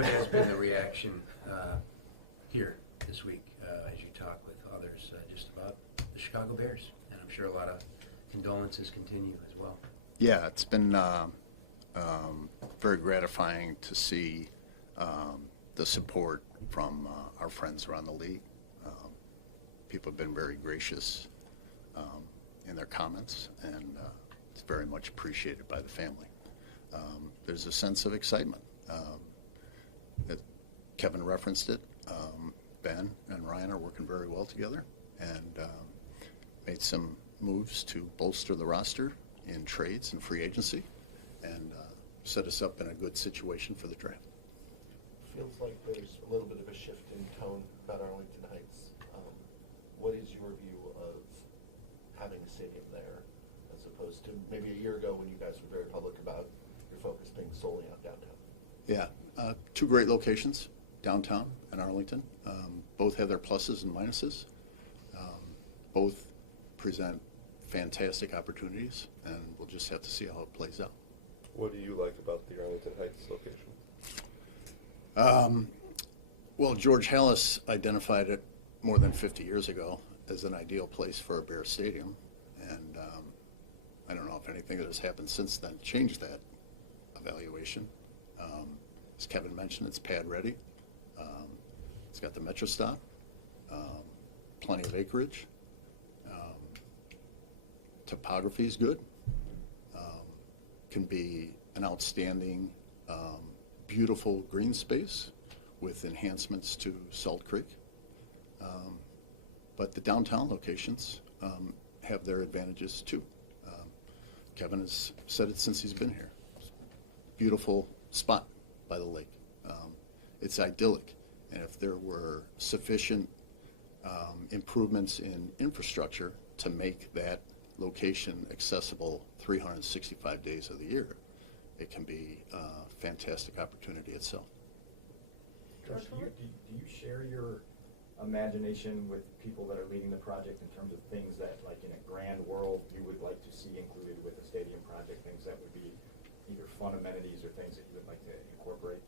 What has been the reaction here this week as you talk with others just about the Chicago Bears? And I'm sure a lot of condolences continue as well. Yeah, it's been very gratifying to see the support from our friends around the league. People have been very gracious in their comments, and it's very much appreciated by the family. There's a sense of excitement. Kevin referenced it. Ben and Ryan are working very well together, and made some moves to bolster the roster in trades and free agency, and set us up in a good situation for the draft. Feels like there's a little bit of a shift in tone about Arlington Heights. What is your view of having a stadium there, as opposed to maybe a year ago when you guys were very public about your focus being solely on downtown? Yeah, two great locations, downtown and Arlington. Both have their pluses and minuses. Both present fantastic opportunities, and we'll just have to see how it plays out. What do you like about the Arlington Heights location? Well, George Hallis identified it more than 50 years ago as an ideal place for a Bear Stadium, and I don't know if anything that has happened since then changed that evaluation. As Kevin mentioned, it's pad ready. It's got the Metro stop, plenty of acreage. Topography is good. Can be an outstanding, beautiful green space with enhancements to Salt Creek. But the downtown locations have their advantages too. Kevin has said it since he's been here. Beautiful spot by the lake. It's idyllic, and if there were sufficient improvements in infrastructure to make that location accessible 365 days of the year, it can be a fantastic opportunity itself. Josh, do you share your imagination with people that are leading the project in terms of things that, like in a grand world, you would like to see included with the stadium project, things that would be either fun amenities or things that you would like to incorporate?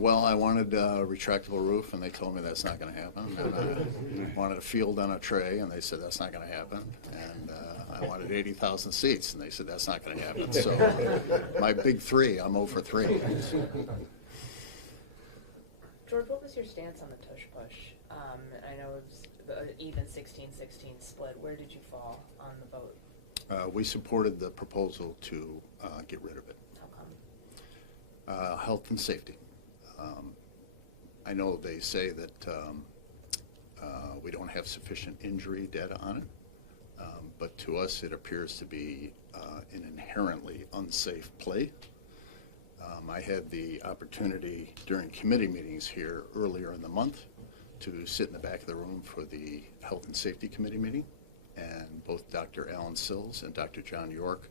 Well, I wanted a retractable roof, and they told me that's not going to happen. And I wanted a field on a tray, and they said that's not going to happen. And I wanted 80,000 seats, and they said that's not going to happen. So my big three, I'm 0 for 3. George, what was your stance on the tush-push? I know it was the even 16-16 split. Where did you fall on the vote? We supported the proposal to get rid of it. How come? Health and safety. I know they say that we don't have sufficient injury data on it, but to us it appears to be an inherently unsafe play. I had the opportunity during committee meetings here earlier in the month to sit in the back of the room for the Health and Safety Committee meeting, and both Dr. Alan Sills and Dr. John York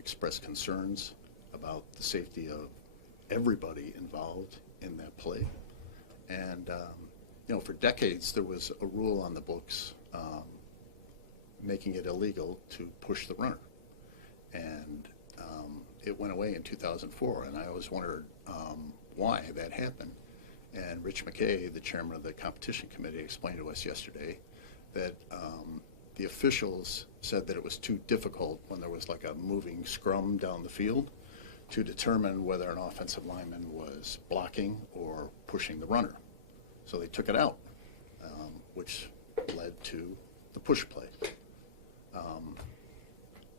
expressed concerns about the safety of everybody involved in that play. And for decades there was a rule on the books making it illegal to push the runner, and it went away in 2004, and I always wondered why that happened. And Rich McKay, the chairman of the competition committee, explained to us yesterday that the officials said that it was too difficult when there was like a moving scrum down the field to determine whether an offensive lineman was blocking or pushing the runner. So they took it out, which led to the push play.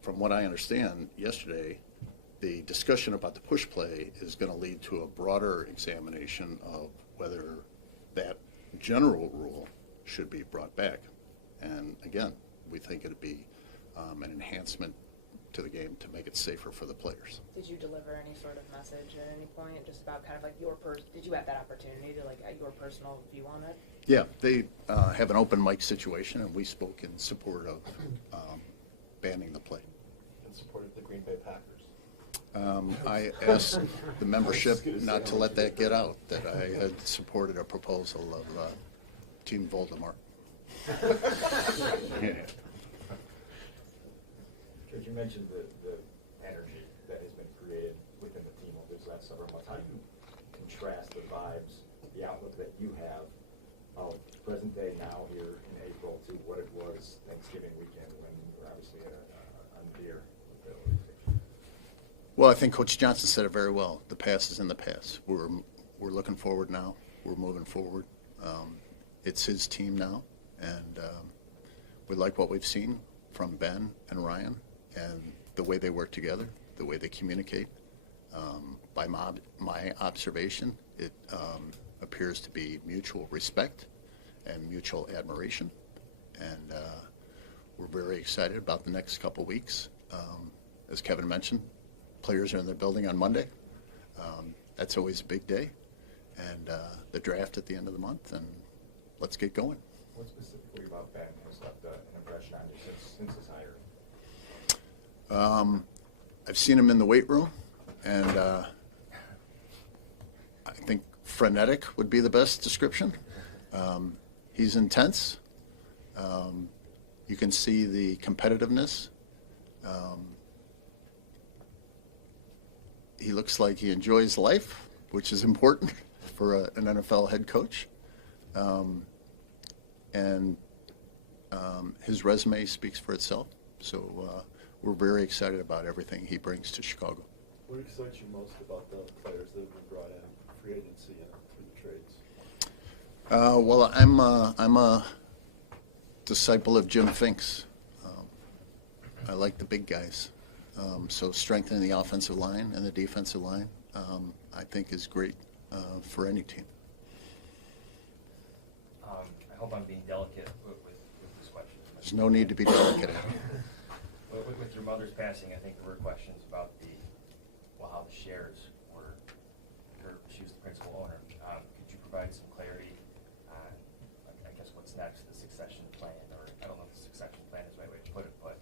From what I understand yesterday, the discussion about the push play is going to lead to a broader examination of whether that general rule should be brought back. And again, we think it would be an enhancement to the game to make it safer for the players. Did you deliver any sort of message at any point, just about kind of like did you have that opportunity to your personal view on it? Yeah, they have an open mic situation, and we spoke in support of banning the play. And supported the Green Bay Packers. I asked the membership not to let that get out, that I had supported a proposal of Team Voldemort. Yeah. George, you mentioned the energy that has been created within the team over these last several months. How do you contrast the vibes, the outlook that you have of present day now here in April to what it was Thanksgiving weekend when you were obviously on deer with the organization? Well, I think Coach Johnson said it very well. The past is in the past. We're looking forward now. We're moving forward. It's his team now, and we like what we've seen from Ben and Ryan and the way they work together, the way they communicate. By my observation, it appears to be mutual respect and mutual admiration, and we're very excited about the next couple weeks. As Kevin mentioned, players are in the building on Monday. That's always a big day, and the draft at the end of the month, and let's get going. What specifically about Ben has left an impression on you since his hiring? I've seen him in the weight room, and I think frenetic would be the best description. He's intense. You can see the competitiveness. He looks like he enjoys life, which is important for an NFL head coach. And his resume speaks for itself. So we're very excited about everything he brings to Chicago. What excites you most about the players that have been brought in, free agency and through the trades? Well, I'm a disciple of Jim Finks. I like the big guys. So strengthening the offensive line and the defensive line, I think is great for any team. I hope I'm being delicate with this question. There's no need to be delicate. With your mother's passing, I think there were questions about how the shares were. She was the principal owner. Could you provide some clarity on, I guess, what's next, the succession plan, or I don't know if the succession plan is the right way to put it, but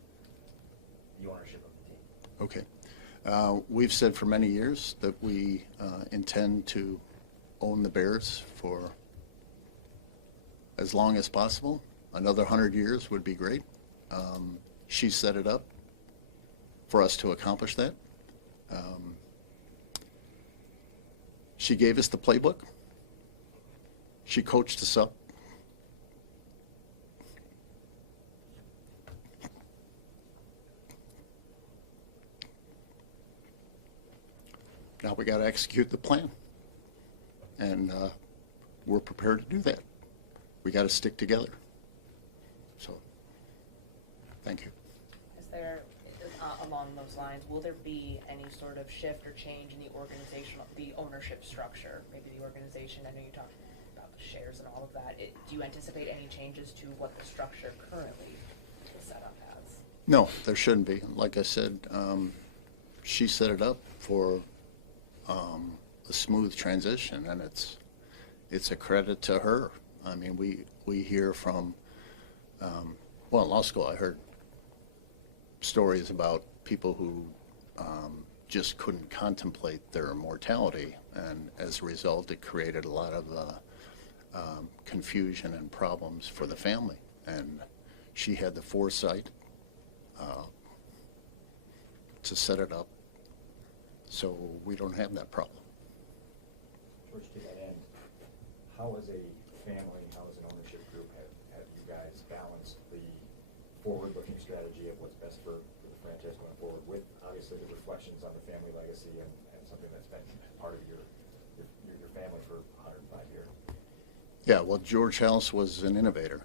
the ownership of the team? Okay. We've said for many years that we intend to own the Bears for as long as possible. Another 100 years would be great. She set it up for us to accomplish that. She gave us the playbook. She coached us up. Now we got to execute the plan, and we're prepared to do that. We got to stick together. So, thank you. Is there, along those lines, will there be any sort of shift or change in the ownership structure? Maybe the organization, I know you talked about the shares and all of that. Do you anticipate any changes to what the structure currently is set up as? No, there shouldn't be. Like I said, she set it up for a smooth transition, and it's a credit to her. I mean, we hear from, well, in law school I heard stories about people who just couldn't contemplate their mortality, and as a result it created a lot of confusion and problems for the family. And she had the foresight to set it up so we don't have that problem. George, to that end, how as a family, how as an ownership group have you guys balanced the forward-looking strategy of what's best for the franchise going forward with obviously the reflections on the family legacy and something that's been part of your family for 105 years? Yeah, well, George House was an innovator.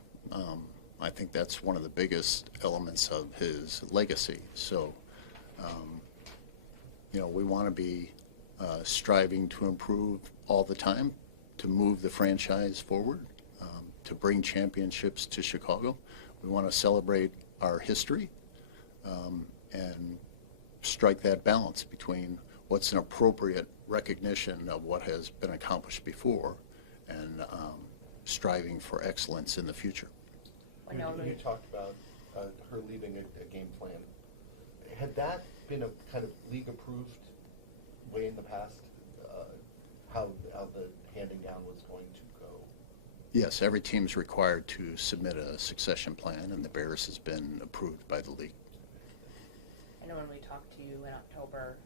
I think that's one of the biggest elements of his legacy. So, we want to be striving to improve all the time, to move the franchise forward, to bring championships to Chicago. We want to celebrate our history and strike that balance between what's an appropriate recognition of what has been accomplished before and striving for excellence in the future. You talked about her leaving a game plan. Had that been a kind of league-approved way in the past, how the handing down was going to go? Yes, every team's required to submit a succession plan, and the Bears has been approved by the league. I know when we talked to you in October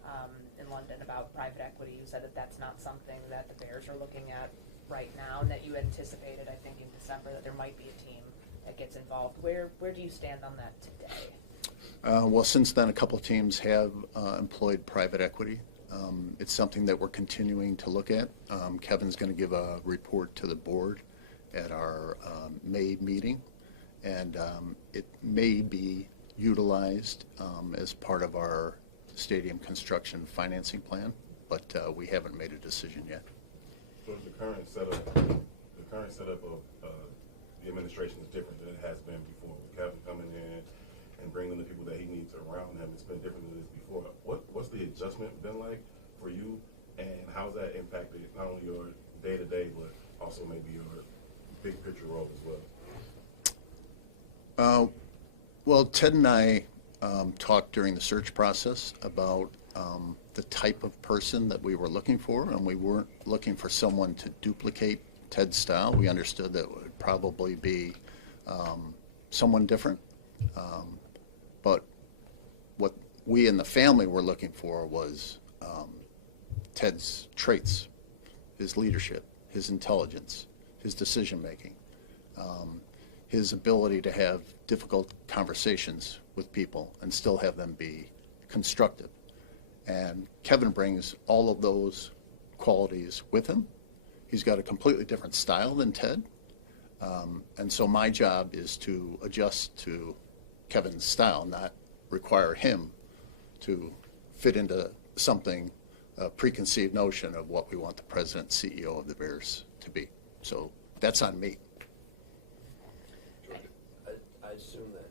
in London about private equity, you said that that's not something that the Bears are looking at right now, and that you anticipated, I think, in December that there might be a team that gets involved. Where do you stand on that today? Well, since then, a couple of teams have employed private equity. It's something that we're continuing to look at. Kevin's going to give a report to the board at our May meeting, and it may be utilized as part of our stadium construction financing plan, but we haven't made a decision yet. So the current setup of the administration is different than it has been before. With Kevin coming in and bringing the people that he needs around him, it's been different than this before. What's the adjustment been like for you, and how's that impacted not only your day-to-day, but also maybe your big picture role as well? Well, Ted and I talked during the search process about the type of person that we were looking for, and we weren't looking for someone to duplicate Ted's style. We understood that it would probably be someone different. But what we in the family were looking for was Ted's traits, his leadership, his intelligence, his decision-making, his ability to have difficult conversations with people and still have them be constructive. And Kevin brings all of those qualities with him. He's got a completely different style than Ted. And so my job is to adjust to Kevin's style, not require him to fit into something, a preconceived notion of what we want the president and CEO of the Bears to be. So that's on me. I assume that,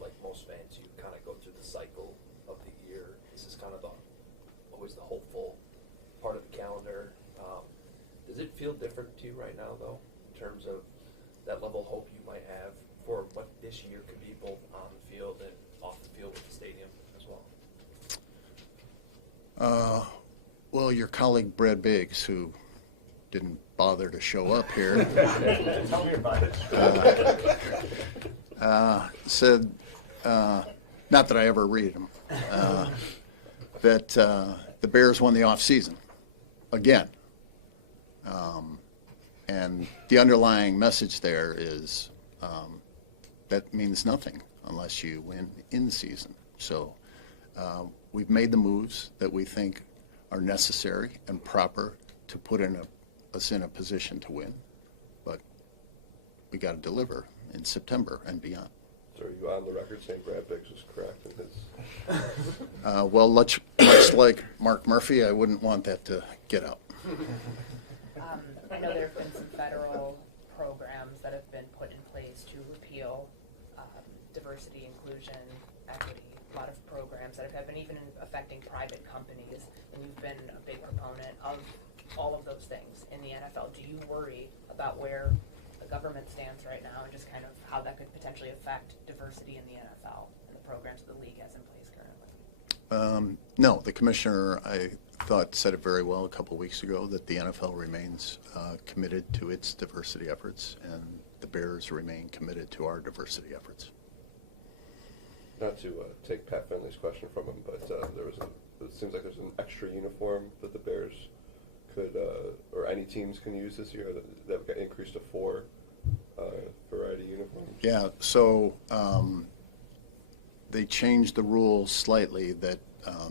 like most fans, you kind of go through the cycle of the year. This is kind of always the hopeful part of the calendar. Does it feel different to you right now, though, in terms of that level of hope you might have for what this year could be, both on the field and off the field with the stadium as well? Well, your colleague Brad Biggs, who didn't bother to show up here, Tell me about it. said, not that I ever read him, that the Bears won the offseason again. And the underlying message there is that means nothing unless you win in season. So we've made the moves that we think are necessary and proper to put us in a position to win. But we got to deliver in September and beyond. So are you on the record saying Brad Biggs was correct in his? Well, much like Mark Murphy, I wouldn't want that to get out. I know there have been some federal programs that have been put in place to repeal diversity, inclusion, equity, a lot of programs that have been even affecting private companies, and you've been a big proponent of all of those things in the NFL. Do you worry about where the government stands right now and just kind of how that could potentially affect diversity in the NFL and the programs that the league has in place currently? No, the commissioner, I thought, said it very well a couple weeks ago that the NFL remains committed to its diversity efforts, and the Bears remain committed to our diversity efforts. Not to take Pat Finley's question from him, but it seems like there's an extra uniform that the Bears could, or any teams can use this year that got increased to 4 variety uniforms. Yeah, so they changed the rules slightly that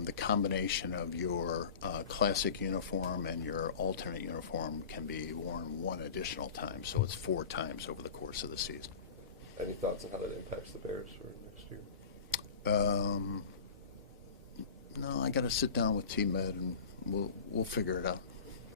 the combination of your classic uniform and your alternate uniform can be worn one additional time, so it's 4 times over the course of the season. Any thoughts on how that impacts the Bears for next year? No, I got to sit down with T-Med and we'll figure it out.